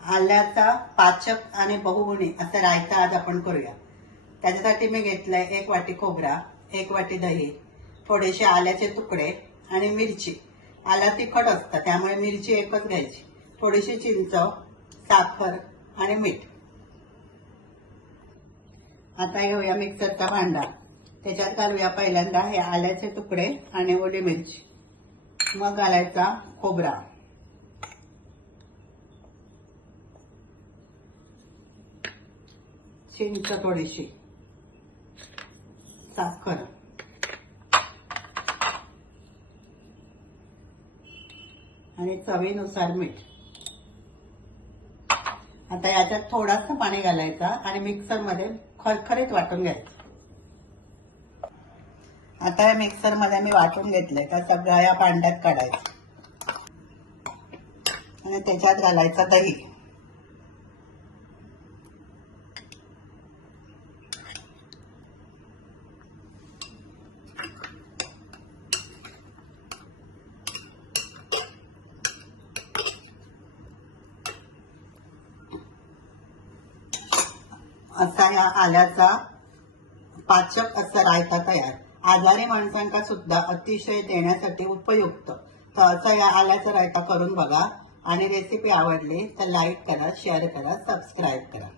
आल्याचा पाचक आणि बहुगुणी असा रायता आज आपण करूया। त्याच्यासाठी मी घेतलाय 1 वाटी खोबरा, 1 वाटी दही, थोडेसे आल्याचे तुकडे आणि मिरची। आला तिखट असतं त्यामुळे मिरची एकच घ्यायची, थोडीशी चिंच, साखर आणि मीठ। आता घेऊया मिक्सरचा भांडा, त्याच्यात घालूया पहिल्यांदा हे आल्याचे तुकडे आणि ओली मिरची, मग घालायचा खोबरा, चिंच थोडीशी, साखर आणि चवीनुसार मीठ। आता याच्यात थोडासा पाणी घालायचा आणि मिक्सर मध्ये खरखरीत वाटून घ्यायचं। आता या मिक्सर मध्ये मी वाटून घेतलंय, त्या सगळ्या या भांड्यात काढायचं आणि त्याच्यात घालायचं दही, असा या आल्याचा पाचक असा रायता तयार। आजारी माणसांका सुद्धा अतिशय देण्यासाठी उपयुक्त। तर असा या आल्याचा रायता करून बघा आणि रेसिपी आवडली तर लाईक करा, शेअर करा, सबस्क्राईब करा।